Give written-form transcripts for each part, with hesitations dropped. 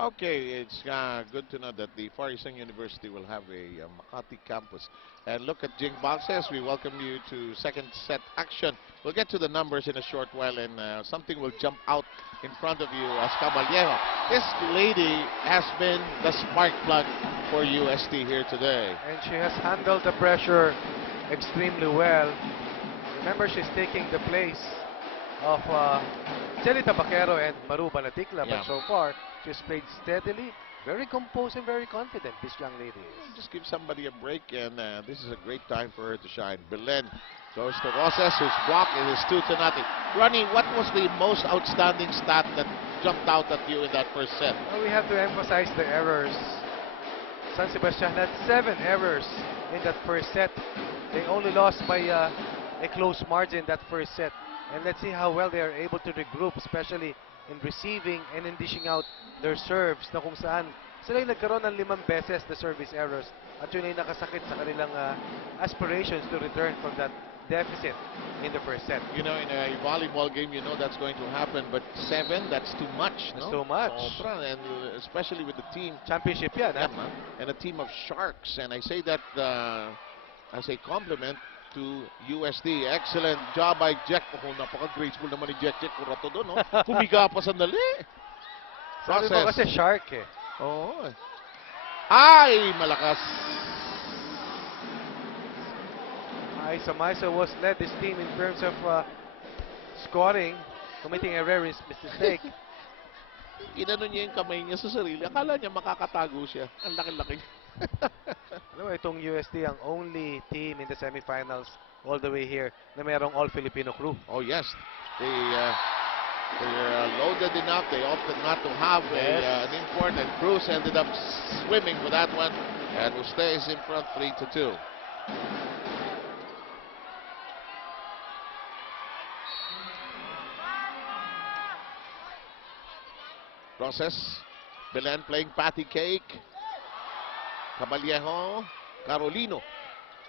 Okay, it's good to know that the Far Eastern University will have a Makati campus. And look at Jing Boxes. We welcome you to second set action. We'll get to the numbers in a short while, and something will jump out in front of you as Caballero. This lady has been the spark plug for UST here today. And she has handled the pressure extremely well. Remember, she's taking the place of Jelly Tabaquero and Maru Banatikla, Yeah. but so far, she's played steadily, very composed and very confident, this young lady is. Just give somebody a break, and this is a great time for her to shine. Belen goes to Roses, whose block. It is 2-0. Ronnie, what was the most outstanding stat that jumped out at you in that first set? Well, we have to emphasize the errors. San Sebastian had 7 errors in that first set. They only lost by a close margin that first set. And let's see how well they are able to regroup, especially in receiving and in dishing out their serves na kung saan sila yung nagkaroon ng 5 beses the service errors at yun ay nakasakit sa kanilang aspirations to return from that deficit in the first set. You know, in a volleyball game, you know that's going to happen, but 7, that's too much, That's no? too much. Sobra, and especially with the team, Championship yan, yeah, ha? and a team of sharks, and I say that as a compliment to USD. Excellent job by Jack. Oh, napaka-graceful naman ni Jack Curato doon, no? Humiga pa sandali. Sabi mo kasi shark eh. Oo. Ay, malakas. Isa Maiso was led this team in terms of scoring, committing a rare mistake. Inano niya yung kamay niya sa sarili. Akala niya makakatago siya. Ang laki-laki. Alam mo, itong UST ang only team in the semifinals all the way here na mayroong all-Filipino crew. Oh, yes. They're loaded enough. They opted not to have an import, and Bruce ended up swimming for that one. And Uste is in front 3-2. Process. Belen playing patty cake. Caballejo, Carolino.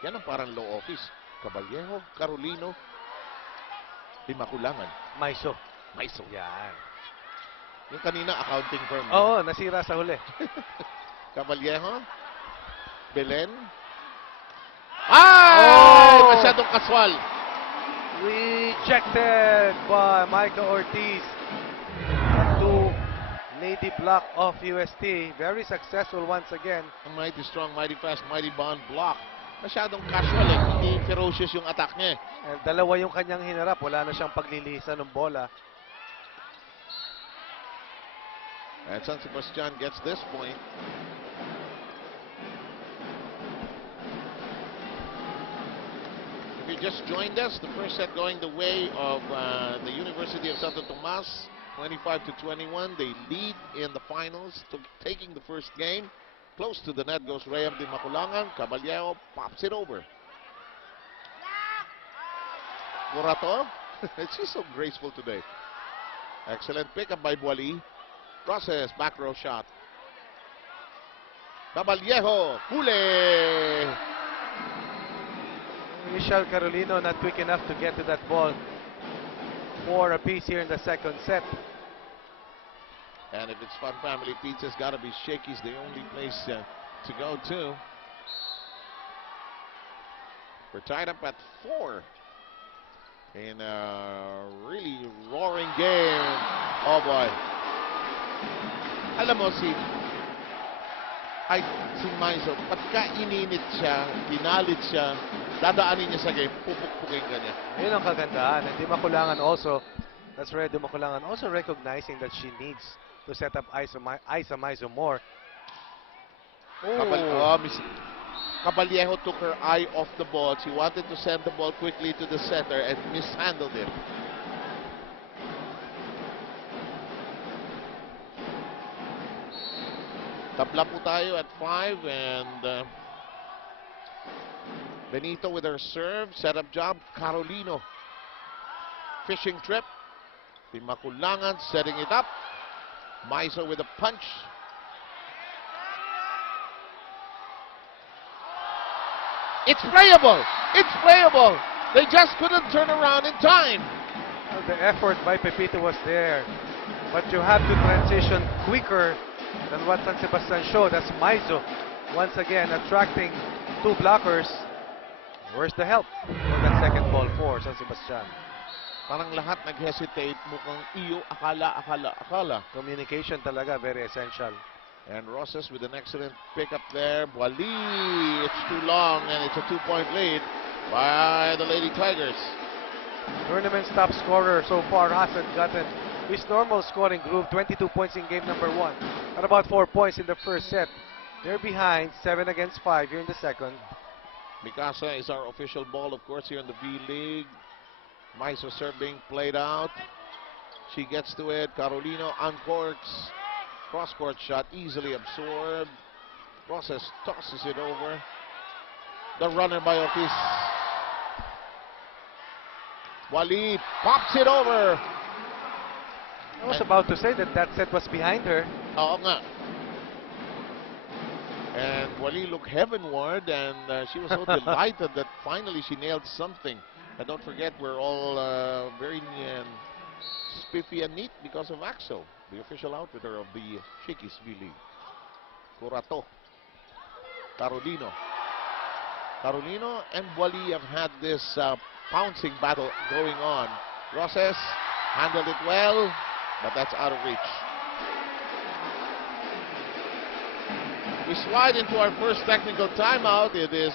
Yan ang parang low office. Caballejo, Carolino, Imakulangan. Maiso. Maiso. Yan. Yung kanina, accounting firm. Oo, nasira sa huli. Caballejo, Belen. Ay! Oh! Masyadong kaswal. Rejected by Michael Ortiz. Two lady block of UST. Very successful once again. Ang mighty strong, mighty fast, mighty bond block. Masyadong casual eh. Hindi ferocious yung attack niya. Dalawa yung kanyang hinarap. Wala na siyang paglilisan ng bola. And San Sebastian gets this point. If you just joined us, the first set going the way of the University of Santo Tomas, 25-21. They lead in the finals, taking the first game. Close to the net goes Rayam de Maculangan. Caballero pops it over. Curato, she's so graceful today. Excellent pickup by Buali. Process, back row shot. Caballejo, huli! Michelle Carolino not quick enough to get to that ball. 4 apiece here in the second set. And if it's Fun Family Pizza, it's got to be Shakey's the only place to go to. We're tied up at 4 in a really roaring game. Oh boy. Alam mo si Maiso, pagka ininit siya, ginalit siya, dadaanin niya sa game, pupukpukin ka niya. Yun ang kagandahan. And Di Maculangan also, that's right, Di Maculangan also recognizing that she needs to set up Isa Maiso more. Caballejo took her eye off the ball. She wanted to send the ball quickly to the center and mishandled it. Tabla po tayo at 5, and Benito with her serve, setup job. Carolino, fishing trip. Di Maculangan setting it up. Maiso with a punch. It's playable. It's playable. They just couldn't turn around in time. Well, the effort by Pepito was there, but you have to transition quicker than what San Sebastian showed. That's Maizo once again attracting two blockers. Where's the help on that second ball for San Sebastian? Parang lahat nag-hesitate, mukhang iyo, akala. Communication talaga, very essential. And Roses with an excellent pick up there. Boali, it's too long, and it's a 2-point lead by the Lady Tigers. Tournament's top scorer so far hasn't gotten his normal scoring groove. 22 points in game number 1, at about 4 points in the first set. They're behind 7 against 5 here in the second. Mikasa is our official ball, of course, here in the V-League. Maiso serve being played out. She gets to it. Carolino uncorks. Cross-court shot easily absorbed. Roses tosses it over. The runner by Ortiz. Wali pops it over. I was about to say that set was behind her. Oo nga. And Wali looked heavenward, and she was so delighted that finally she nailed something. And don't forget, we're all very spiffy and neat because of Axel, the official outfitter of the Shakey's V-League. Curato. Carolino and Wali have had this pouncing battle going on. Roses handled it well, but that's out of reach. We slide into our first technical timeout. It is